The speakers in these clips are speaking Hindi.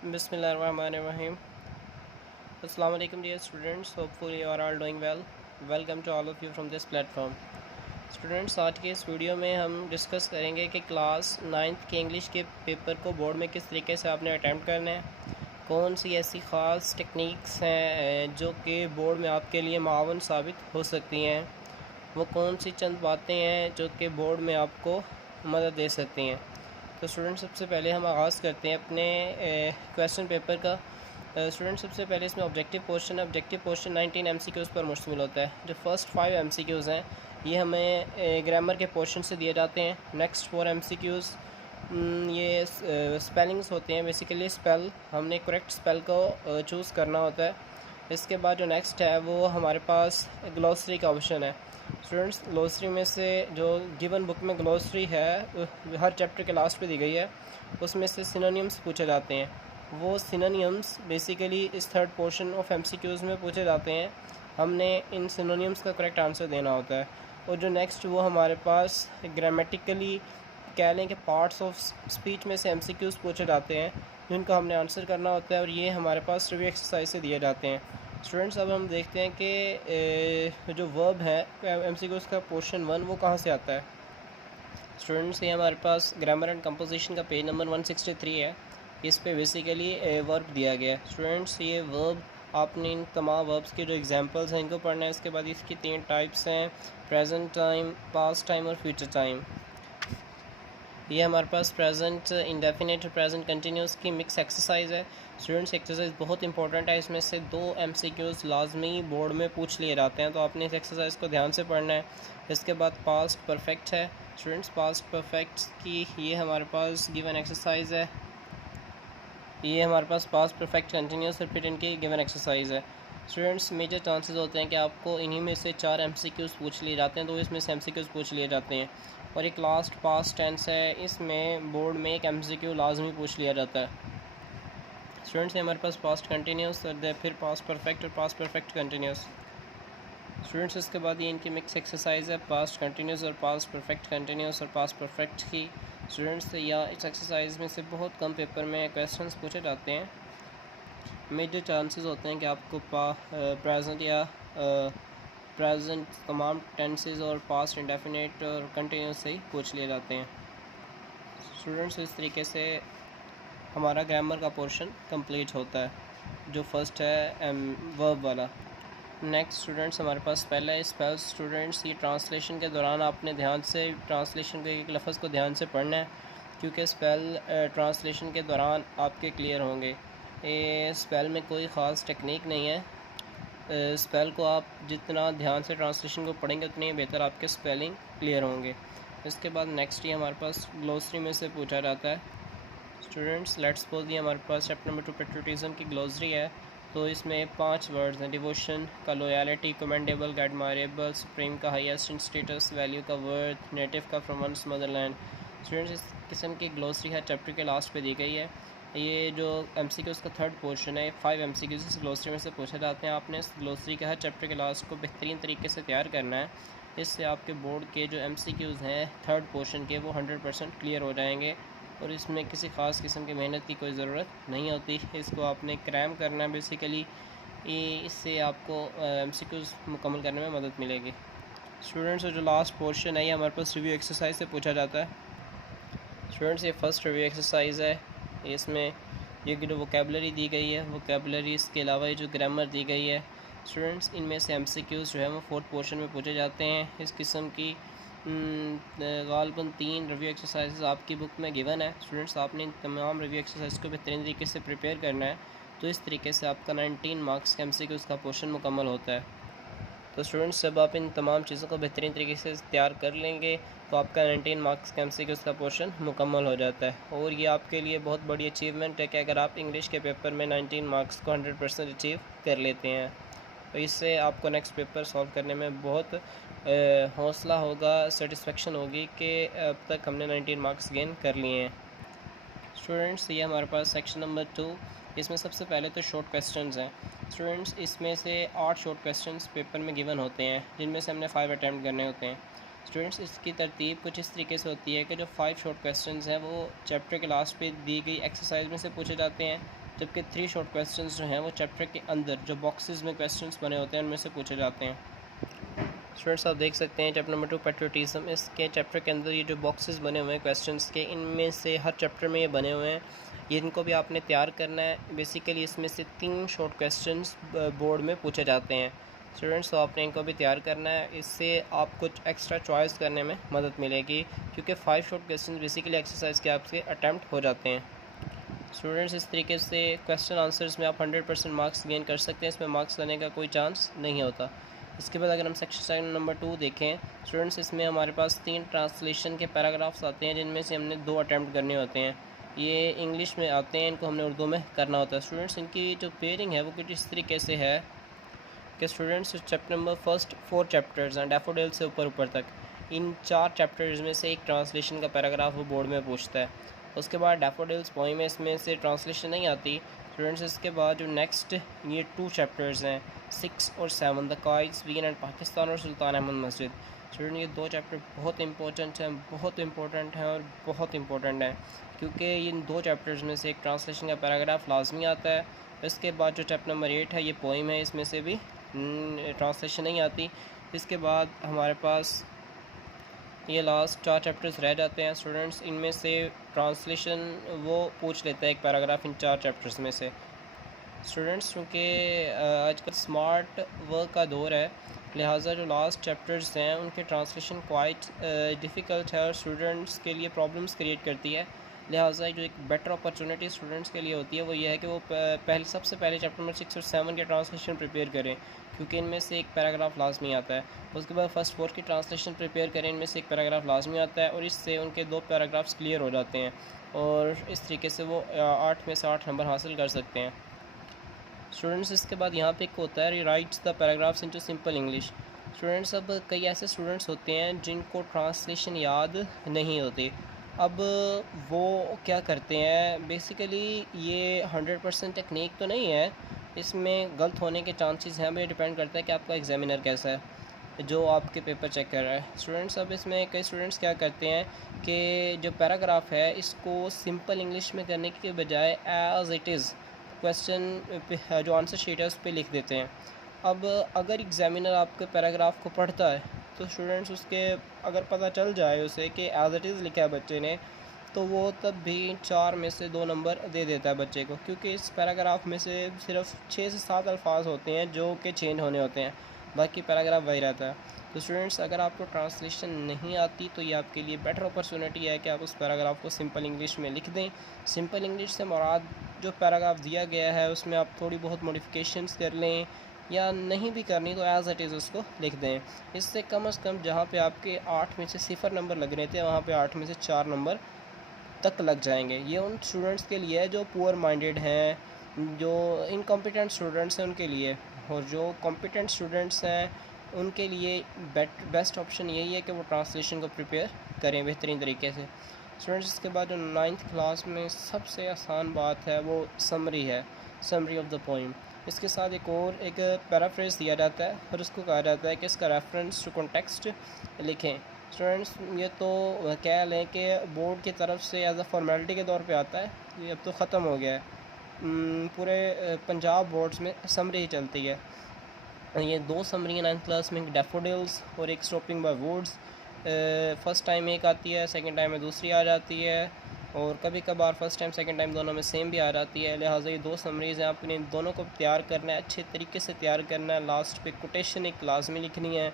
Bismillahirrahmanirrahim. Assalamu alaikum dear students. Hopefully you are all doing well. Welcome to all of you from this platform. Students आज के इस वीडियो में हम डिस्कस करेंगे कि क्लास 9th के इंग्लिश के पेपर को बोर्ड में किस तरीके से आपने अटैम्प्ट करना है, कौन सी ऐसी ख़ास टेक्निक्स हैं जो कि बोर्ड में आपके लिए मावन साबित हो सकती हैं, वो कौन सी चंद बातें हैं जो कि बोर्ड में आपको मदद दे सकती हैं। तो स्टूडेंट सबसे पहले हम आगाज़ करते हैं अपने क्वेश्चन पेपर का। स्टूडेंट सबसे पहले इसमें ऑब्जेक्टिव पोर्शन 19 MCQs पर मुश्तमिल होता है। जो फर्स्ट 5 MCQs हैं ये हमें ग्रामर के पोर्शन से दिए जाते हैं। नेक्स्ट 4 MCQs ये स्पेलिंग्स होते हैं। बेसिकली स्पेल हमने करेक्ट स्पेल को चूज़ करना होता है। इसके बाद जो नेक्स्ट है वो हमारे पास ग्लॉसरी का ऑप्शन है। स्टूडेंट्स ग्लॉसरी में से जो गिवन बुक में ग्लॉसरी है हर चैप्टर के लास्ट पे दी गई है, उसमें से सिनोनिम्स पूछे जाते हैं। वो सिनोनिम्स बेसिकली इस थर्ड पोर्शन ऑफ MCQs में पूछे जाते हैं। हमने इन सिनोनिम्स का करेक्ट आंसर देना होता है। और जो नेक्स्ट वो हमारे पास ग्रामेटिकली कह लें कि पार्ट्स ऑफ स्पीच में से MCQs पूछे जाते हैं जिनका हमने आंसर करना होता है, और ये हमारे पास रिव्यू एक्सरसाइज से दिए जाते हैं। स्टूडेंट्स अब हम देखते हैं कि जो वर्ब है MCQs का पोर्शन 1 वो कहाँ से आता है। स्टूडेंट्स ये हमारे पास ग्रामर एंड कंपोजिशन का पेज नंबर 163 है। इस पे बेसिकली वर्ब दिया गया है। स्टूडेंट्स ये वर्ब आपने इन तमाम वर्ब्स के जो एग्जांपल्स हैं इनको पढ़ना है। इसके बाद इसकी 3 टाइप्स हैं, प्रेजेंट टाइम, पास्ट टाइम और फ्यूचर टाइम। ये हमारे पास प्रेजेंट इंडेफिनिट और प्रेजेंट कंटिन्यूस की मिक्स एक्सरसाइज है। स्टूडेंट्स एक्सरसाइज बहुत इंपॉर्टेंट है। इसमें से 2 MCQs लाजमी बोर्ड में पूछ लिए जाते हैं, तो आपने इस एक्सरसाइज को ध्यान से पढ़ना है। इसके बाद पास्ट परफेक्ट है। स्टूडेंट्स पास्ट परफेक्ट की ये हमारे पास गिवन एक्सरसाइज है। ये हमारे पास पास्ट परफेक्ट कंटिन्यूस और फिर इनकी गिवन एक्सरसाइज है। स्टूडेंट्स मेजर चांसेस होते हैं कि आपको इन्हीं में से 4 MCQs पूछ लिए जाते हैं, तो इसमें से MCQs पूछ लिए जाते हैं। और एक लास्ट पास्ट टेंस है, इसमें बोर्ड में एक MCQ लाजमी पूछ लिया जाता है। स्टूडेंट्स हमारे पास पास्ट कंटिन्यूस और फिर पास्ट परफेक्ट और पास्ट परफेक्ट कंटिन्यूस। स्टूडेंट्स इसके बाद ये इनकी मिक्स एक्सरसाइज है, पास्ट कंटिन्यूस और पास्ट परफेक्ट कंटिन्यूस और पास्ट परफेक्ट की। स्टूडेंट्स या इस एक्सरसाइज में से बहुत कम पेपर में क्वेश्चंस पूछे जाते हैं। मेजर चांसेस होते हैं कि आपको प्रेजेंट या प्रेजेंट तमाम टेंसेस और पास्ट इंडेफिनिट और कंटिन्यूस से ही पूछ लिए जाते हैं। स्टूडेंट्स इस तरीके से हमारा ग्रामर का पोर्शन कंप्लीट होता है, जो फर्स्ट है वर्ब वाला। नेक्स्ट स्टूडेंट्स हमारे पास पहला है स्पेल्स। स्टूडेंट्स ये ट्रांसलेशन के दौरान आपने ध्यान से ट्रांसलेशन के एक लफ्ज़ को ध्यान से पढ़ना है, क्योंकि स्पेल ट्रांसलेशन के दौरान आपके क्लियर होंगे। स्पेल में कोई ख़ास टेक्निक नहीं है। स्पेल को आप जितना ध्यान से ट्रांसलेशन को पढ़ेंगे उतनी बेहतर आपके स्पेलिंग क्लियर होंगे। इसके बाद नेक्स्ट ये हमारे पास ग्लोसरी में से पूछा जाता है। स्टूडेंट्स लेट्स सपोज ये हमारे पास चैप्टर नंबर 2 पेट्रियटिज्म की ग्लोसरी है, तो इसमें 5 वर्ड्स हैं। डिवोशन का लॉयल्टी, कमेंडेबल का एडमायरेबल, सुप्रीम का हाईएस्ट इन स्टेटस, वैल्यू का वर्थ, नेटिव का फ्रॉम वंस मदरलैंड। स्टूडेंट्स इस किस्म की ग्लोसरी हर चैप्टर के लास्ट पे दी गई है। ये जो MCQs का थर्ड पोर्शन है, 5 MCQs इस ग्लोसरी में से पूछे जाते हैं। आपने इस ग्लोसरी के हर चैप्टर के लास्ट को बेहतरीन तरीके से तैयार करना है। इससे आपके बोर्ड के जो MCQs हैं थर्ड पोर्शन के वो 100% क्लियर हो जाएंगे, और इसमें किसी ख़ास किस्म की मेहनत की कोई ज़रूरत नहीं होती। इसको आपने क्रैम करना है बेसिकली, इससे आपको MCQs मुकम्मल करने में मदद मिलेगी। स्टूडेंट्स जो लास्ट पोर्शन है ये हमारे पास रिव्यू एक्सरसाइज से पूछा जाता है। स्टूडेंट्स ये फर्स्ट रिव्यू एक्सरसाइज है। इसमें ये जो वोकेबलरी दी गई है, वोकेबलरी इसके अलावा ये जो ग्रामर दी गई है। स्टूडेंट्स इनमें से MCQs जो है वो फोर्थ पोर्शन में पूछे जाते हैं। इस किस्म की गालबन 3 रिव्यू एक्सरसाइज आपकी बुक में गिवन है। स्टूडेंट्स आपने इन तमाम रिव्यू एक्सरसाइज को बेहतरीन तरीके से प्रिपेयर करना है, तो इस तरीके से आपका 19 मार्क्स का MCQs का पोर्शन मुकम्मल होता है। तो स्टूडेंट्स जब आप इन तमाम चीज़ों को बेहतरीन तरीके से तैयार कर लेंगे तो आपका 19 मार्क्स का MCQs का पोर्शन मुकम्मल हो जाता है। और ये आपके लिए बहुत बड़ी अचीवमेंट है कि अगर आप इंग्लिश के पेपर में 19 मार्क्स को 100% अचीव कर लेते हैं, तो इससे आपको नेक्स्ट पेपर सॉल्व करने में बहुत हौसला होगा, सेटिस्फेक्शन होगी कि अब तक हमने 19 मार्क्स गेन कर लिए हैं। स्टूडेंट्स ये हमारे पास सेक्शन नंबर 2, इसमें सबसे पहले तो शॉर्ट क्वेश्चंस हैं। स्टूडेंट्स इसमें से 8 शॉर्ट क्वेश्चंस पेपर में गिवन होते हैं, जिनमें से हमने 5 अटैम्प्ट करने होते हैं। स्टूडेंट्स इसकी तरतीब कुछ इस तरीके से होती है कि जो 5 शॉर्ट क्वेश्चंस हैं वो चैप्टर के लास्ट पे दी गई एक्सरसाइज में से पूछे जाते हैं। जबकि 3 शॉर्ट क्वेश्चंस जो हैं वो चैप्टर के अंदर जो बॉक्सेस में क्वेश्चंस बने होते हैं उनमें से पूछे जाते हैं। स्टूडेंट्स आप देख सकते हैं चैप्टर नंबर 2 पेट्रियोटिज्म, इसके चैप्टर के अंदर ये जो बॉक्सेस बने हुए हैं क्वेश्चंस के, इनमें से हर चैप्टर में ये बने हुए हैं, ये इनको भी आपने तैयार करना है। बेसिकली इसमें से 3 शॉर्ट क्वेश्चंस बोर्ड में पूछे जाते हैं स्टूडेंट्स, तो आपने इनको भी तैयार करना है। इससे आपको एक्स्ट्रा चॉइस करने में मदद मिलेगी, क्योंकि 5 शॉर्ट क्वेश्चन बेसिकली एक्सरसाइज के आपके अटैम्प्ट हो जाते हैं। स्टूडेंट्स इस तरीके से क्वेश्चन आंसर्स में आप 100% मार्क्स गेन कर सकते हैं, इसमें मार्क्स लेने का कोई चांस नहीं होता। इसके बाद अगर हम सेक्शन नंबर 2 देखें स्टूडेंट्स, इसमें हमारे पास 3 ट्रांसलेशन के पैराग्राफ्स आते हैं, जिनमें से हमने 2 अटैम्प्ट करने होते हैं। ये इंग्लिश में आते हैं, इनको हमने उर्दू में करना होता है। स्टूडेंट्स इनकी जो पेयरिंग है वो कुछ इस तरीके से है कि students chapter number first 4 chapters हैं डैफोडिल से ऊपर तक, इन 4 चैप्टर्स में से एक ट्रांसलेशन का पैराग्राफ वो बोर्ड में पूछता है। उसके बाद डैफोडिल्स पोइम है, इसमें से ट्रांसलेशन नहीं आती स्टूडेंट्स। इसके बाद जो नेक्स्ट ये 2 चैप्टर्स हैं 6 और 7, द काइट्स, वीन एंड पाकिस्तान और सुल्तान अहमद मस्जिद। स्टूडेंट ये 2 चैप्टर बहुत इंपॉर्टेंट हैं और बहुत इंपॉर्टेंट हैं, क्योंकि इन 2 चैप्टर्स में से एक ट्रांसलेशन का पैराग्राफ लाजमी आता है। इसके बाद जो चैप्टर नंबर 8 है ये पोइम है, इसमें से भी ट्रांसलेशन नहीं आती। इसके बाद हमारे पास ये लास्ट 4 चैप्टर्स रह जाते हैं स्टूडेंट्स, इनमें से ट्रांसलेशन वो पूछ लेता है एक पैराग्राफ इन 4 चैप्टर्स में से। स्टूडेंट्स चूँकि आजकल स्मार्ट वर्क का दौर है, लिहाजा जो लास्ट चैप्टर्स हैं उनके ट्रांसलेशन क्वाइट डिफ़िकल्ट है और स्टूडेंट्स के लिए प्रॉब्लम्स क्रिएट करती है। लिहाजा जो एक बेटर अपॉर्चुनिटी स्टूडेंट्स के लिए होती है वो ये है कि वो सबसे पहले चैप्टर नंबर 6 और 7 के ट्रांसलेशन प्रिपेयर करें, क्योंकि इनमें से एक पैराग्राफ लाजमी आता है। उसके बाद फर्स्ट 4 की ट्रांसलेशन प्रिपेयर करें, इनमें से एक पैराग्राफ लाजमी आता है और इससे उनके 2 पैराग्राफ्स क्लियर हो जाते हैं और इस तरीके से वो 8 में से 8 नंबर हासिल कर सकते हैं। स्टूडेंट्स इसके बाद यहाँ पे एक होता है rights the paragraphs into simple English. Students अब कई ऐसे स्टूडेंट्स होते हैं जिनको ट्रांसलेशन याद नहीं होती, अब वो क्या करते हैं, बेसिकली ये 100% टेक्निक तो नहीं है, इसमें गलत होने के चांसेस हैं। ये डिपेंड करता है कि आपका एग्जामिनर कैसा है जो आपके पेपर चेक कर रहा है। स्टूडेंट्स अब इसमें कई स्टूडेंट्स क्या करते हैं कि जो पैराग्राफ है इसको सिंपल इंग्लिश में करने के बजाय एज इट इज़ क्वेश्चन जो आंसर शीट है उस पर लिख देते हैं। अब अगर एग्जामिनर आपके पैराग्राफ को पढ़ता है तो स्टूडेंट्स उसके अगर पता चल जाए उसे कि एज इट इज़ लिखा है बच्चे ने, तो वो तब भी 4 में से 2 नंबर दे देता है बच्चे को, क्योंकि इस पैराग्राफ में से सिर्फ 6 से 7 अल्फाज होते हैं जो कि चेंज होने होते हैं, बाकी पैराग्राफ वही रहता है। तो स्टूडेंट्स अगर आपको ट्रांसलेशन नहीं आती तो ये आपके लिए बेटर अपॉर्चुनिटी है कि आप उस पैराग्राफ को सिंपल इंग्लिश में लिख दें। सिंपल इंग्लिश से मुराद जो पैराग्राफ दिया गया है उसमें आप थोड़ी बहुत मॉडिफिकेशंस कर लें, या नहीं भी करनी तो एज इट इज़ उसको लिख दें। इससे कम से कम जहाँ पे आपके 8 में से 0 नंबर लग रहे थे वहाँ पे 8 में से 4 नंबर तक लग जाएंगे। ये उन स्टूडेंट्स के लिए है जो पुअर माइंडेड हैं, जो इनकॉम्पिटेंट स्टूडेंट्स हैं उनके लिए, और जो कॉम्पिटेंट स्टूडेंट्स हैं उनके लिए बेस्ट ऑप्शन यही है कि वो ट्रांसलेशन को प्रिपेयर करें बेहतरीन तरीके से। स्टूडेंट्स इसके बाद जो 9th क्लास में सबसे आसान बात है वो समरी है, समरी ऑफ द पोइम। इसके साथ एक पैराफ्रेज दिया जाता है और उसको कहा जाता है कि इसका रेफरेंस टू कॉन्टेक्स्ट लिखें। स्टूडेंट्स ये तो कह लें कि बोर्ड की तरफ से एज अ फॉर्मेलिटी के तौर पे आता है, ये अब तो ख़त्म हो गया है। पूरे पंजाब बोर्ड्स में समरी ही चलती है। ये 2 समरी 9th क्लास में, डैफोडिल्स और एक stopping by woods. First time एक आती है, सेकंड टाइम में दूसरी आ जाती है, और कभी कभार फ़र्स्ट टाइम सेकंड टाइम दोनों में सेम भी आ जाती है। लिहाजा ये 2 समरीज़ हैं, आपने दोनों को तैयार करना है, अच्छे तरीके से तैयार करना है। लास्ट पे कोटेशन एक लाजमी लिखनी है,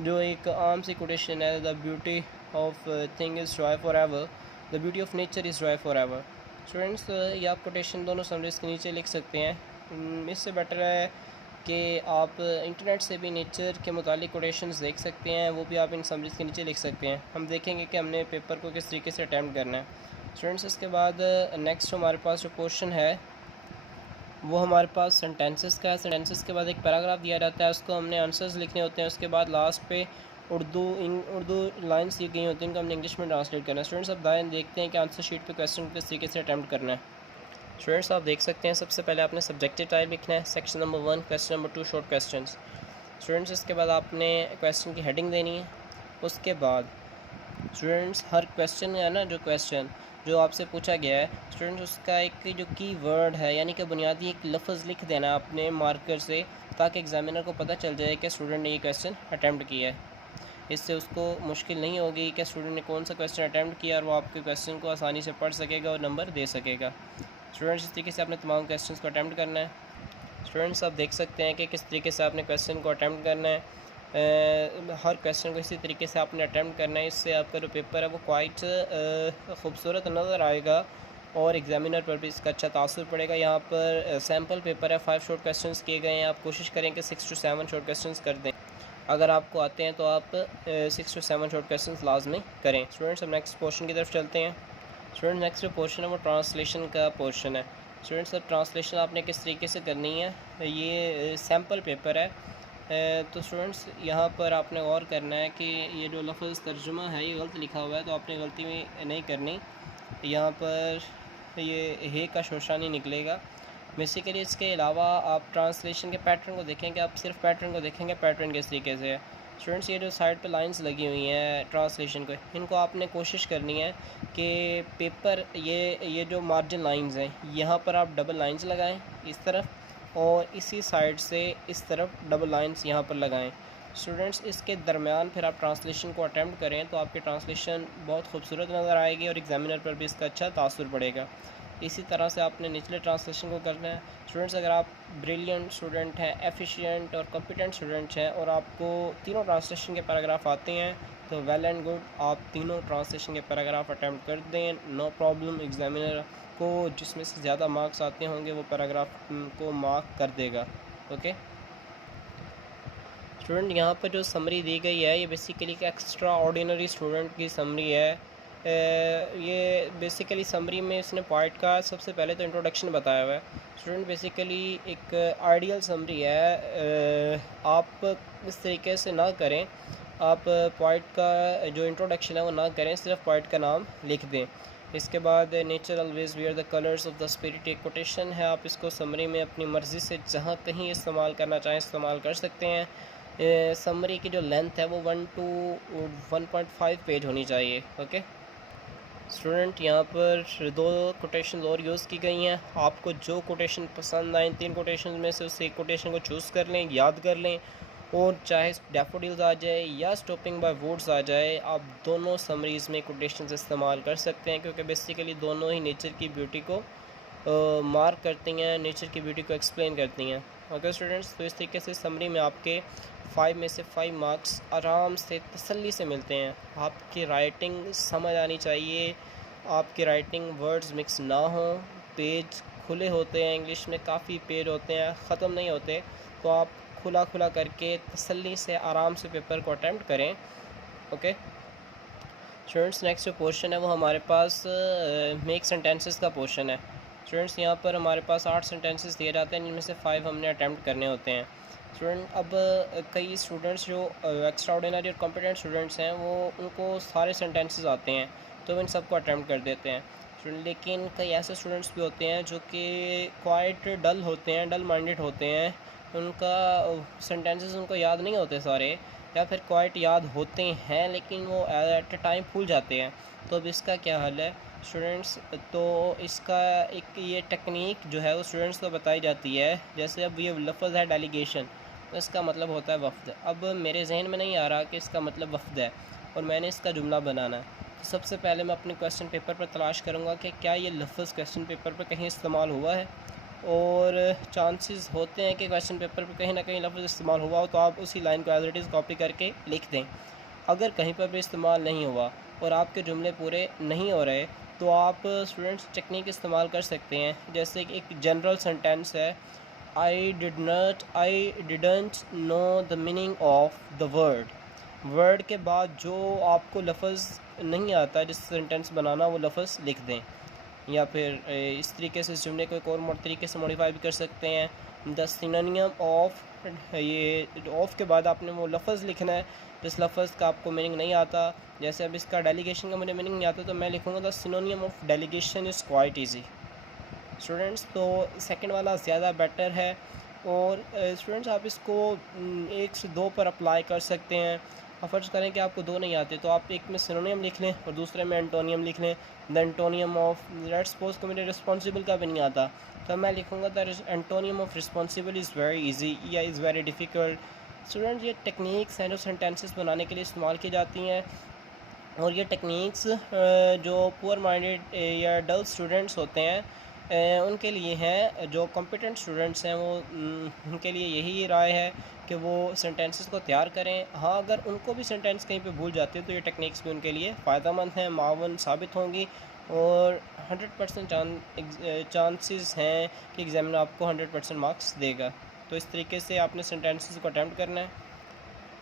जो एक आम सी कोटेशन है, the beauty of thing is Joy for ever, the beauty of nature is Joy for ever. Students ये आप कोटेशन दोनों समरीज़ के नीचे लिख सकते हैं। इससे बेटर है कि आप इंटरनेट से भी नेचर के मुतालिक कोटेशंस देख सकते हैं, वो भी आप इन समरीज़ के नीचे लिख सकते हैं। हम देखेंगे कि हमने पेपर को किस तरीके से अटैम्प्ट करना है। स्टूडेंट्स इसके बाद नेक्स्ट हमारे पास जो क्वेश्चन है वो हमारे पास सेंटेंसेस का है। सेंटेंसेस के बाद एक पैराग्राफ दिया जाता है, उसको हमने आंसर्स लिखने होते हैं। उसके बाद लास्ट पे उर्दू लाइन्स दी गई होती हैं, इनको हमने इंग्लिश में ट्रांसलेट करना है। स्टूडेंट्स अब दाएं देखते हैं कि आंसर शीट पे क्वेश्चन किस तरीके से अटैम्प्ट करना है। स्टूडेंट्स आप देख सकते हैं सबसे पहले आपने सब्जेक्टिव टाइप लिखना है, section number 1, question number 2 short questions. Students इसके बाद आपने क्वेश्चन की हेडिंग देनी है। उसके बाद स्टूडेंट्स हर क्वेश्चन है ना, जो क्वेश्चन जो आपसे पूछा गया है स्टूडेंट्स, उसका एक जो की वर्ड है यानी कि बुनियादी एक लफ्ज़ लिख देना अपने मार्कर से, ताकि एग्ज़ामिनर को पता चल जाए कि स्टूडेंट ने ये क्वेश्चन अटैम्प्ट किया है। इससे उसको मुश्किल नहीं होगी कि स्टूडेंट ने कौन सा क्वेश्चन अटैम्प्ट किया, और वो आपके क्वेश्चन को आसानी से पढ़ सकेगा और नंबर दे सकेगा। स्टूडेंट्स, इस तरीके से आपने तमाम क्वेश्चंस को अटैम्प्ट करना है। स्टूडेंट्स, आप देख सकते हैं कि किस तरीके से आपने क्वेश्चन को अटैम्प्ट करना है। हर क्वेश्चन को इसी तरीके से आपने अटैम्प्ट करना है। इससे आपका जो पेपर है वो क्वाइट ख़ूबसूरत नज़र आएगा और एग्ज़ामिनर पर भी इसका अच्छा तासुर पड़ेगा। यहाँ पर सैम्पल पेपर है, 5 शॉर्ट क्वेश्चंस किए गए हैं। आप कोशिश करें कि 6 to 7 शॉर्ट क्वेश्चंस कर दें। अगर आपको आते हैं तो आप 6 to 7 शॉर्ट क्वेश्चंस लाजमी करें। स्टूडेंट्स, अब नेक्स्ट पोर्शन की तरफ चलते हैं। स्टूडेंट, नेक्स्ट जो पोर्शन है वो ट्रांसलेशन का पोर्शन है। स्टूडेंट्स, अब ट्रांसलेशन आपने किस तरीके से करनी है, ये सैम्पल पेपर है। तो स्टूडेंट्स, यहाँ पर आपने गौर करना है कि ये जो लफ्ज़ तर्जुमा है ये गलत लिखा हुआ है, तो आपने गलती में नहीं करनी। यहाँ पर ये हे का शोशा नहीं निकलेगा। बेसिकली इसके अलावा आप ट्रांसलेशन के पैटर्न को देखेंगे, आप सिर्फ पैटर्न को देखेंगे, पैटर्न किस तरीके से है। स्टूडेंट्स, ये जो साइड पे लाइंस लगी हुई हैं ट्रांसलेशन को, इनको आपने कोशिश करनी है कि पेपर ये जो मार्जिन लाइंस हैं यहाँ पर आप डबल लाइंस लगाएं इस तरफ, और इसी साइड से इस तरफ डबल लाइंस यहाँ पर लगाएं। स्टूडेंट्स, इसके दरमियान फिर आप ट्रांसलेशन को अटैम्प्ट करें तो आपकी ट्रांसलेशन बहुत खूबसूरत नज़र आएगी और एग्ज़ामिनर पर भी इसका अच्छा तासुर पड़ेगा। इसी तरह से आपने निचले ट्रांसलेशन को करना है। स्टूडेंट्स, अगर आप ब्रिलियंट स्टूडेंट हैं, एफिशिएंट और कॉम्पिटेंट स्टूडेंट हैं और आपको तीनों ट्रांसलेशन के पैराग्राफ आते हैं तो वेल एंड गुड, आप तीनों ट्रांसलेशन के पैराग्राफ अटैम्प्ट कर दें, नो प्रॉब्लम। एग्ज़ामिनर को जिसमें से ज़्यादा मार्क्स आते होंगे वो पैराग्राफ को मार्क कर देगा। ओके स्टूडेंट, यहाँ पर जो समरी दी गई है ये बेसिकली एक एक्स्ट्रा ऑर्डिनरी स्टूडेंट की समरी है। ये बेसिकली समरी में इसने पॉइंट का सबसे पहले तो इंट्रोडक्शन बताया हुआ है। स्टूडेंट, बेसिकली एक आइडियल समरी है। आप इस तरीके से ना करें, आप पॉइंट का जो इंट्रोडक्शन है वो ना करें, सिर्फ पॉइंट का नाम लिख दें। इसके बाद nature always wear the colours of the spirit, एक कोटेशन है। आप इसको समरी में अपनी मर्ज़ी से जहाँ कहीं इस्तेमाल करना चाहें इस्तेमाल कर सकते हैं। समरी की जो लेंथ है वो 1 to 1.5 पेज होनी चाहिए। ओके स्टूडेंट, यहाँ पर 2 कोटेशन और यूज़ की गई हैं। आपको जो कोटेशन पसंद आए, 3 कोटेशन में से उस एक कोटेशन को चूज़ कर लें, याद कर लें, और चाहे डैफोडिल्स आ जाए या स्टॉपिंग बाय वुड्स आ जाए, आप दोनों समरीज़ में कोटेशंस इस्तेमाल कर सकते हैं, क्योंकि बेसिकली दोनों ही नेचर की ब्यूटी को मार्क करती हैं, नेचर की ब्यूटी को एक्सप्लेन करती हैं। ओके स्टूडेंट्स, तो इस तरीके से समरी में आपके 5 में से 5 मार्क्स आराम से तसल्ली से मिलते हैं। आपकी राइटिंग समझ आनी चाहिए, आपकी राइटिंग वर्ड्स मिक्स ना हो, पेज खुले होते हैं, इंग्लिश में काफ़ी पेज होते हैं, ख़त्म नहीं होते, तो आप खुला खुला करके तसल्ली से आराम से पेपर को अटैम्प्ट करें। ओके स्टूडेंट्स, नेक्स्ट जो पोर्शन है वो हमारे पास मेक सेंटेंसेस का पोर्शन है। स्टूडेंट्स, यहाँ पर हमारे पास 8 सेंटेंसेस दिए जाते हैं, जिनमें से 5 हमने अटैम्प्ट करने होते हैं। स्टूडेंट, अब कई स्टूडेंट्स जो एक्स्ट्रा ऑर्डिनरी और कॉम्पिटेंट स्टूडेंट्स हैं वो उनको सारे सेंटेंसेस आते हैं, तो वो इन सबको अटैम्प्ट कर देते हैं। स्टूडेंट, लेकिन कई ऐसे स्टूडेंट्स भी होते हैं जो कि क्वाइट डल होते हैं, डल माइंडेड होते हैं, उनका सेंटेंसेस उनको याद नहीं होते सारे, या फिर क्वाइट याद होते हैं लेकिन वो एट ए टाइम भूल जाते हैं। तो अब इसका क्या हल है स्टूडेंट्स? तो इसका एक ये टेक्निक जो है वो स्टूडेंट्स को बताई जाती है। जैसे अब ये लफ्ज़ है डेलीगेशन, तो इसका मतलब होता है वफ़द। अब मेरे जहन में नहीं आ रहा कि इसका मतलब वफ़द है और मैंने इसका जुमला बनाना है, तो सबसे पहले मैं अपने क्वेश्चन पेपर पर तलाश करूँगा कि क्या ये लफ्ज़ क्वेश्चन पेपर पर कहीं इस्तेमाल हुआ है, और चांसेस होते हैं कि क्वेश्चन पेपर पे कहीं ना कहीं लफ्ज़ इस्तेमाल हुआ हो, तो आप उसी लाइन को एज इट इज़ कॉपी करके लिख दें। अगर कहीं पर भी इस्तेमाल नहीं हुआ और आपके जुमले पूरे नहीं हो रहे, तो आप स्टूडेंट्स टेक्निक इस्तेमाल कर सकते हैं। जैसे कि एक जनरल सेंटेंस है, I didn't know the meaning of the word के बाद जो आपको लफ्ज़ नहीं आता जिस सेंटेंस बनाना, वो लफ्ज़ लिख दें। या फिर इस तरीके से इस जुमले को एक और तरीके से मॉडिफाई भी कर सकते हैं। द सिनोनियम ऑफ, ये ऑफ के बाद आपने वो लफ्ज़ लिखना है जिस लफ्ज़ का आपको मीनिंग नहीं आता। जैसे अब इसका डेलीगेशन का मुझे मीनिंग नहीं आता, तो मैं लिखूँगा the सिनोनियम of delegation is quite easy. Students, तो सेकंड वाला ज़्यादा बेटर है, और स्टूडेंट्स आप इसको 1 से 2 पर अप्लाई कर सकते हैं। अब फ़र्ज़ करें कि आपको दो नहीं आते, तो आप एक में सिनोनियम लिख लें और दूसरे में एंटोनियम लिख लें। The antonym of, let's suppose को मुझे रिस्पॉन्सिबल का भी नहीं आता, तो मैं लिखूँगा the antonym of responsible is very easy या इज़ वेरी डिफ़िकल्ट। स्टूडेंट, ये टेक्निक्स हैं जो सेंटेंसेस बनाने के लिए इस्तेमाल की जाती हैं, और ये टेक्निक्स जो पुअर माइंडेड या डल स्टूडेंट्स होते हैं उनके लिए हैं। जो कॉम्पिटेंट स्टूडेंट्स हैं वो उनके लिए यही राय है कि वो सेंटेंसेस को तैयार करें। हाँ, अगर उनको भी सेंटेंस कहीं पे भूल जाते हैं तो ये टेक्निक्स भी उनके लिए फ़ायदेमंद हैं, मावन साबित होंगी, और 100% चांसेस हैं कि एग्ज़ामिनर आपको 100% मार्क्स देगा। तो इस तरीके से आपने सेंटेंसेस को अटैम्प्ट करना है।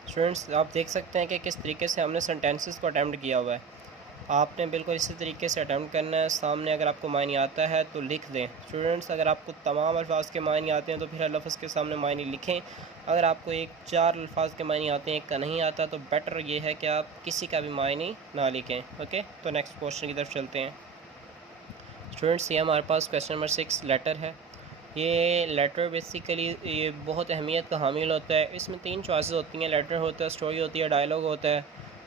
स्टूडेंट्स, आप देख सकते हैं कि किस तरीके से हमने सेंटेंसेस को अटैम्प्ट किया हुआ है। आपने बिल्कुल इसी तरीके से अटैम्प्ट करना है। सामने अगर आपको मायने आता है तो लिख दें। स्टूडेंट्स, अगर आपको तमाम अल्फाज के मायने आते हैं तो फिर हर लफ्ज़ के सामने मायने लिखें। अगर आपको एक चार अल्फाज के मायने आते हैं, एक का नहीं आता, तो बेटर ये है कि आप किसी का भी मायने ना लिखें। ओके, तो नेक्स्ट क्वेश्चन की तरफ चलते हैं। स्टूडेंट्स, ये हमारे पास क्वेश्चन नंबर 6 लेटर है। ये लेटर बेसिकली ये बहुत अहमियत का हामिल होता है। इसमें 3 चॉइसेस होती हैं, लेटर होता है, स्टोरी होती है, डायलॉग होता है।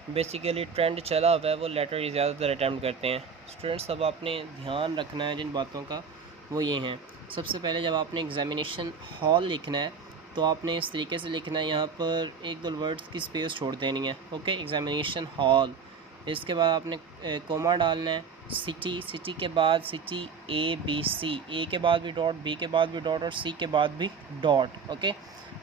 बेसिकली ट्रेंड चला हुआ है, वो लेटर ही ज़्यादातर अटैम्प्ट करते हैं। स्टूडेंट्स, अब आपने ध्यान रखना है जिन बातों का, वो ये हैं। सबसे पहले जब आपने एग्ज़ामिनेशन हॉल लिखना है तो आपने इस तरीके से लिखना है, यहाँ पर एक दो वर्ड्स की स्पेस छोड़ देनी है। Okay, examination hall. इसके बाद आपने कोमा डालना है। सिटी, सिटी के बाद सिटी ABC, ए के बाद भी डॉट, बी के बाद भी डॉट और सी के बाद भी डॉट। ओके,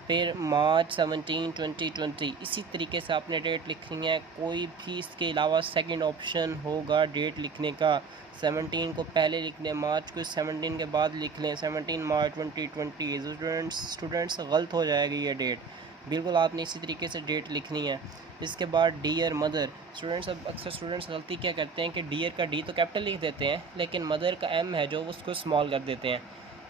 फिर मार्च 17, 2020, इसी तरीके से आपने डेट लिखनी है। कोई भी इसके अलावा सेकंड ऑप्शन होगा डेट लिखने का। 17 को पहले लिख लें, मार्च को 17 के बाद लिख लें, 17 मार्च 2020। स्टूडेंट्स गलत हो जाएगी ये डेट, बिल्कुल आपने इसी तरीके से डेट लिखनी है। इसके बाद डियर मदर। स्टूडेंट्स, अब अक्सर स्टूडेंट्स गलती क्या करते हैं कि डियर का डी तो कैपिटल लिख देते हैं, लेकिन मदर का एम है जो उसको स्मॉल कर देते हैं।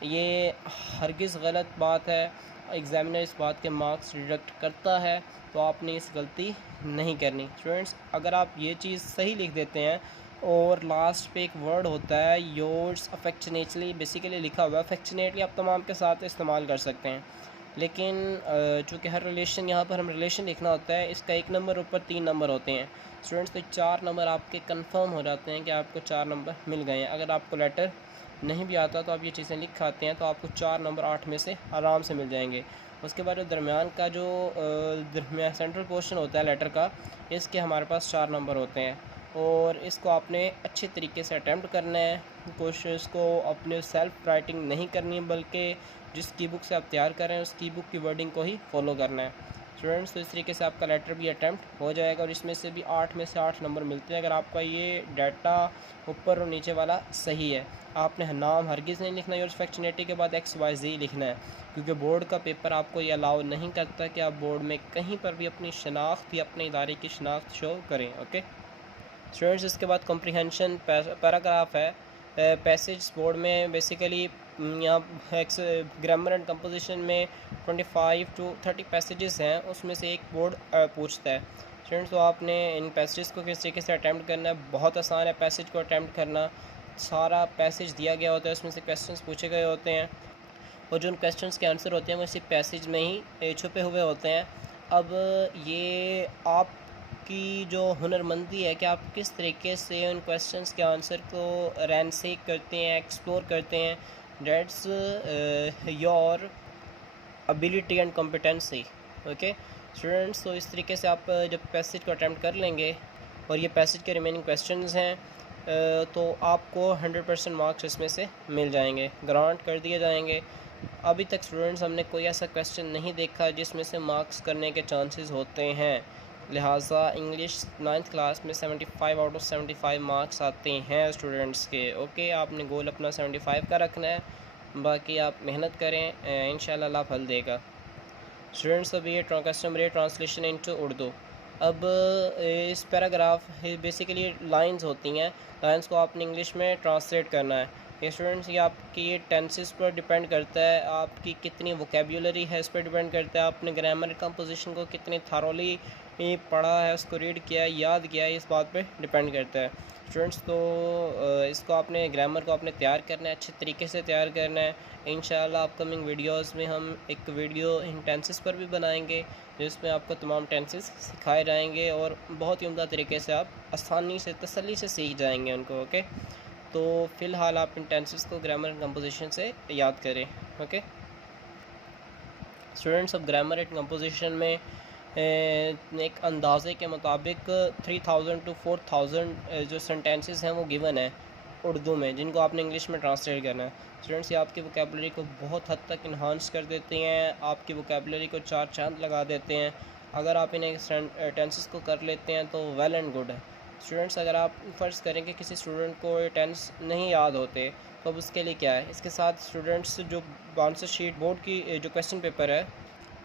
ये हरगिज़ गलत बात है। एग्ज़ामिनर इस बात के मार्क्स डिडक्ट करता है, तो आपने इस गलती नहीं करनी। स्टूडेंट्स, अगर आप ये चीज़ सही लिख देते हैं और लास्ट पे एक वर्ड होता है योर्स अफेक्शनेटली, बेसिकली लिखा हुआ है अफेक्शनेटली, आप तमाम के साथ इस्तेमाल कर सकते हैं। लेकिन चूँकि हर रिलेशन, यहाँ पर हम रिलेशन लिखना होता है, इसका 1 नंबर ऊपर 3 नंबर होते हैं। स्टूडेंट्स, तो 4 नंबर आपके कंफर्म हो जाते हैं कि आपको 4 नंबर मिल गए हैं। अगर आपको लेटर नहीं भी आता तो आप ये चीज़ें लिख खाते हैं तो आपको 4 नंबर 8 में से आराम से मिल जाएंगे। उसके बाद जो दरमियान का जो दरमियान सेंट्रल पोर्शन होता है लेटर का, इसके हमारे पास 4 नंबर होते हैं, और इसको आपने अच्छे तरीके से अटैम्प्ट करना है। कोशिश को अपने सेल्फ राइटिंग नहीं करनी, बल्कि जिस की बुक से आप तैयार कर रहे हैं उस की बुक की वर्डिंग को ही फॉलो करना है। स्टूडेंट्स, तो इस तरीके से आपका लेटर भी अटैम्प्ट हो जाएगा, और इसमें से भी 8 में से 8 नंबर मिलते हैं अगर आपका ये डाटा ऊपर और नीचे वाला सही है। आपने नाम हरगिज़ नहीं लिखना, योर अफेक्शनेटली के बाद XYZ लिखना है, क्योंकि बोर्ड का पेपर आपको ये अलाउ नहीं करता कि आप बोर्ड में कहीं पर भी अपनी शनाख्त या अपने इदारे की शनाख्त शो करें। ओके स्टूडेंट्स, इसके बाद कॉम्प्रीहेंशन पैराग्राफ है। पैसेज बोर्ड में बेसिकली यहाँ ग्रामर एंड कंपोजिशन में 25 to 30 पैसेजेस हैं, उसमें से एक बोर्ड पूछता है। स्टूडेंट्स, तो आपने इन पैसेजेस को किस तरीके से अटैम्प्ट करना है, बहुत आसान है पैसेज को अटैम्प्ट करना। सारा पैसेज दिया गया होता है, उसमें से क्वेश्चंस पूछे गए होते हैं, और जो उन क्वेश्चंस के आंसर होते हैं वो इसी पैसेज में ही छुपे हुए होते हैं। अब ये आपकी जो हुनरमंदी है कि आप किस तरीके से उन क्वेश्चंस के आंसर को रैंसेक करते हैं, एक्सप्लोर करते हैं, that's your ability and competency. Okay students, तो इस तरीके से आप जब पैसेज को अटैम्प्ट कर लेंगे और ये पैसेज के रिमेनिंग क्वेश्चंस हैं, तो आपको 100% मार्क्स इसमें से मिल जाएंगे, ग्रांट कर दिए जाएंगे। अभी तक स्टूडेंट्स हमने कोई ऐसा क्वेश्चन नहीं देखा जिसमें से मार्क्स करने के चांसेस होते हैं, लिहाजा इंग्लिश 9th क्लास में 75 आउट ऑफ 75 मार्क्स आते हैं स्टूडेंट्स के। ओके, आपने गोल अपना 75 का रखना है, बाकी आप मेहनत करें, इंशाल्लाह अल्लाह फल देगा। स्टूडेंट्स, अब ये question number 8 translation into Urdu. अब इस पैराग्राफ बेसिकली लाइंस होती हैं, लाइंस को आपने इंग्लिश में ट्रांसलेट करना है। ये स्टूडेंट्स ये आपकी टेंसेस पर डिपेंड करता है, आपकी कितनी वोकेबुलरी है इस पर डिपेंड करता है, आपने ग्रामर कंपोजिशन को कितनी थारोली पढ़ा है, उसको रीड किया है, याद किया है, इस बात पे डिपेंड करता है स्टूडेंट्स। तो इसको आपने ग्रामर को आपने तैयार करना है, अच्छे तरीके से तैयार करना है। इंशाल्लाह अपकमिंग वीडियोस में हम एक वीडियो इन टेंसेस पर भी बनाएंगे जिसमें आपको तमाम टेंसेस सिखाए जाएंगे और बहुत ही उम्दा तरीके से आप आसानी से तसल्ली से सीख जाएंगे उनको। ओके, तो फ़िलहाल आप इन टेंसेस को ग्रामर एंड कंपोजिशन से याद करें। ओके स्टूडेंट्स, अब ग्रामर एंड कंपोजिशन में एक अंदाजे के मुताबिक 3000 to 4000 जो सेंटेंसेस हैं वो गिवन है उर्दू में, जिनको आपने इंग्लिश में ट्रांसलेट करना है। स्टूडेंट्स ये आपकी वोकेबुलरी को बहुत हद तक इन्हांस कर देते हैं, आपकी वोकेबुलरी को चार चांद लगा देते हैं। अगर आप इन टेंसेस को कर लेते हैं तो वेल एंड गुड है। स्टूडेंट्स अगर आप फ़र्ज़ करें कि किसी स्टूडेंट को ये टेंस नहीं याद होते तो अब उसके लिए क्या है, इसके साथ स्टूडेंट्स जो आंसर शीट बोर्ड की जो क्वेश्चन पेपर है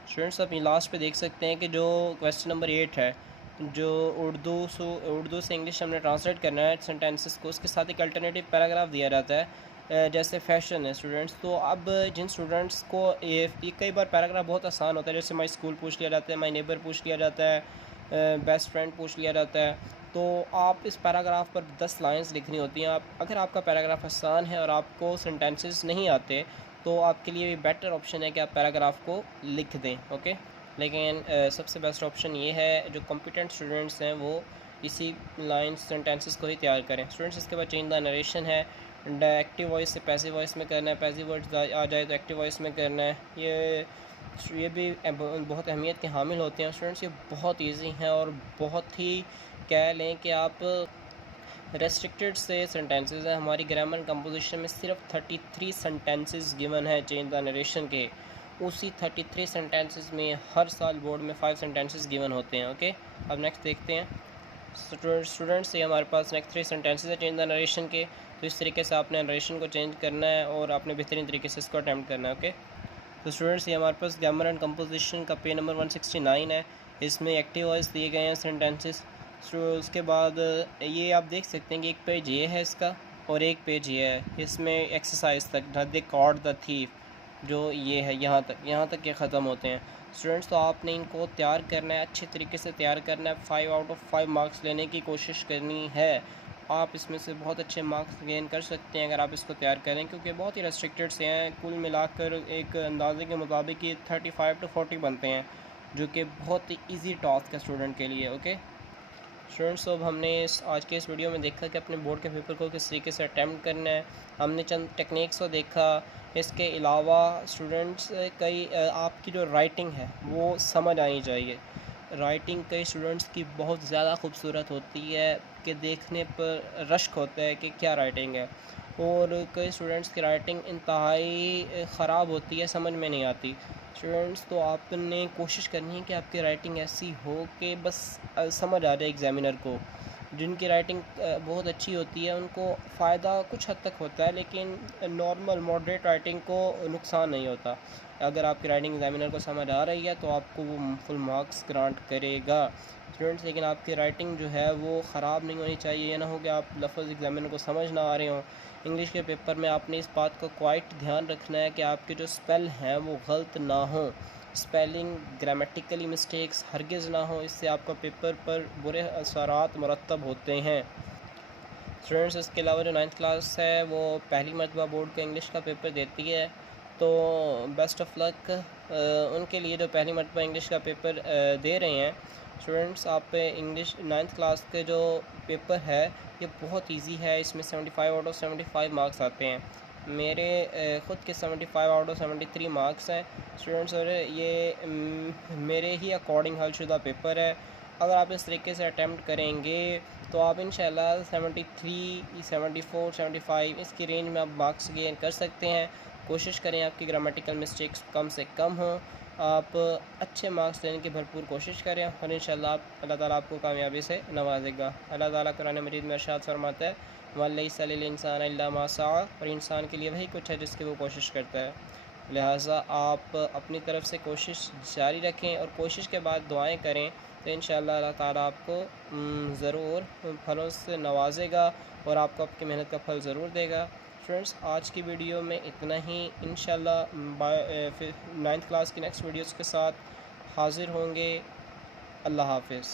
स्टूडेंट्स आप ये लास्ट पे देख सकते हैं कि जो क्वेश्चन नंबर 8 है, जो उर्दू से इंग्लिश हमने ट्रांसलेट करना है सेंटेंसेस को, उसके साथ एक अल्टरनेटिव पैराग्राफ दिया जाता है जैसे फैशन है स्टूडेंट्स। तो अब जिन स्टूडेंट्स को ये कई बार पैराग्राफ बहुत आसान होता है, जैसे माई स्कूल पूछ लिया जाता है, माई नेबर पूछ लिया जाता है, बेस्ट फ्रेंड पूछ लिया जाता है, तो आप इस पैराग्राफ पर 10 लाइंस लिखनी होती हैं। आप अगर आपका पैराग्राफ आसान है और आपको सेंटेंसेस नहीं आते तो आपके लिए बेटर ऑप्शन है कि आप पैराग्राफ को लिख दें। ओके, लेकिन सबसे बेस्ट ऑप्शन ये है जो कॉम्पिटेंट स्टूडेंट्स हैं वो इसी लाइंस सेंटेंसेस को ही तैयार करें। स्टूडेंट्स इसके बाद चेंज द नरेशन है, एक्टिव वॉइस से पैसिव वॉइस में करना है, पैसिव वर्ड्स आ जाए तो एक्टिव वॉइस में करना है। ये भी बहुत अहमियत के हामिल होते हैं स्टूडेंट्स, ये बहुत ईजी हैं और बहुत ही कह लें कि आप रेस्ट्रिक्टेड से सेंटेंसेस हैं। हमारी ग्रामर कंपोजिशन में सिर्फ 33 सेंटेंसेस गिवन है चेंज द नरेशन के, उसी 33 सेंटेंसेस में हर साल बोर्ड में 5 सेंटेंसेस गिवन होते हैं। ओके, अब नेक्स्ट देखते हैं स्टूडेंट्स, ये हमारे पास नेक्स्ट 3 सेंटेंसेस है चेंज द नरेशन के। तो इस तरीके से आपने नरेशन को चेंज करना है और आपने बेहतरीन तरीके से इसको अटैम्प्ट करना है। ओके, तो स्टूडेंट्स ये हमारे पास ग्रामर एंड कंपोजिशन का पेज नंबर 169 है, इसमें एक्टिव वॉइस दिए गए हैं सेंटेंसेस। उसके बाद ये आप देख सकते हैं कि एक पेज ये है इसका और एक पेज ये है, इसमें एक्सरसाइज तक द कॉट द थीफ जो ये है यहाँ तक ये ख़त्म होते हैं स्टूडेंट्स। तो आपने इनको तैयार करना है, अच्छे तरीके से तैयार करना है, 5 आउट ऑफ 5 मार्क्स लेने की कोशिश करनी है। आप इसमें से बहुत अच्छे मार्क्स गेन कर सकते हैं अगर आप इसको तैयार करें, क्योंकि बहुत ही रेस्ट्रिक्टेड से हैं। कुल मिलाकर एक अंदाजे के मुताबिक ये 35 to 40 बनते हैं, जो कि बहुत ही ईजी टास्क है स्टूडेंट के लिए। ओके स्टूडेंट्स, अब हमने आज के इस वीडियो में देखा कि अपने बोर्ड के पेपर को किस तरीके से अटैम्प्ट करना है, हमने चंद टेक्निक्स को देखा। इसके अलावा स्टूडेंट्स कई आपकी जो राइटिंग है वो समझ आनी चाहिए। राइटिंग कई स्टूडेंट्स की बहुत ज़्यादा खूबसूरत होती है कि देखने पर रश्क होता है कि क्या राइटिंग है, और कई स्टूडेंट्स की राइटिंग इंतहाई ख़राब होती है, समझ में नहीं आती। स्टूडेंट्स तो आपने कोशिश करनी है कि आपकी राइटिंग ऐसी हो कि बस समझ आ जाए एग्ज़ामिनर को। जिनकी राइटिंग बहुत अच्छी होती है उनको फ़ायदा कुछ हद तक होता है, लेकिन नॉर्मल मॉडरेट राइटिंग को नुकसान नहीं होता। अगर आपकी राइटिंग एग्ज़ामिनर को समझ आ रही है तो आपको वो फुल मार्क्स ग्रांट करेगा स्टूडेंट्स। लेकिन आपकी राइटिंग जो है वो ख़राब नहीं होनी चाहिए, ये ना हो कि आप लफ्ज़ एग्ज़ामिनर को समझ ना आ रहे हों। इंग्लिश के पेपर में आपने इस बात का क्वाइट ध्यान रखना है कि आपके जो स्पेल हैं वो गलत ना हो, स्पेलिंग ग्रामेटिकली मिस्टेक्स हरगिज़ ना हो, इससे आपका पेपर पर बुरे असरात मुरतब होते हैं स्टूडेंट्स। इसके अलावा जो 9th क्लास है वो पहली मरतबा बोर्ड का इंग्लिश का पेपर देती है, तो बेस्ट ऑफ लक उनके लिए जो पहली मरतबा इंग्लिश का पेपर दे रहे हैं स्टूडेंट्स। आप इंग्लिश 9th क्लास के जो पेपर है ये बहुत इजी है, इसमें 75 आउट ऑफ 75 मार्क्स आते हैं। मेरे ख़ुद के 75 आउट ऑफ 73 मार्क्स हैं स्टूडेंट्स, और ये मेरे ही अकॉर्डिंग हल शुदा पेपर है। अगर आप इस तरीके से अटैम्प्ट करेंगे तो आप इंशाल्लाह 73, 74, 75 इसकी रेंज में आप मार्क्स गेन कर सकते हैं। कोशिश करें आपकी ग्रामेटिकल मिस्टेक्स कम से कम हों, आप अच्छे मार्क्स लेने की भरपूर कोशिश करें और इंशाल्लाह अल्लाह ताला आपको कामयाबी से नवाजेगा। अल्लाह ताला कुरान मजीद में इरशाद फरमाता है वलैसा लिल इंसान इल्ला मा सआ, और इंसान के लिए वही कुछ है जिसकी वो कोशिश करता है। लिहाजा आप अपनी तरफ से कोशिश जारी रखें और कोशिश के बाद दुआएं करें, तो इंशाअल्लाह अल्लाह ताला आपको ज़रूर फलों से नवाजेगा और आपको आपकी मेहनत का फल ज़रूर देगा स्टूडेंट्स आज की वीडियो में इतना ही। इंशाल्लाह 9th क्लास की नेक्स्ट वीडियोज़ के साथ हाज़िर होंगे। अल्लाह हाफ़िज़।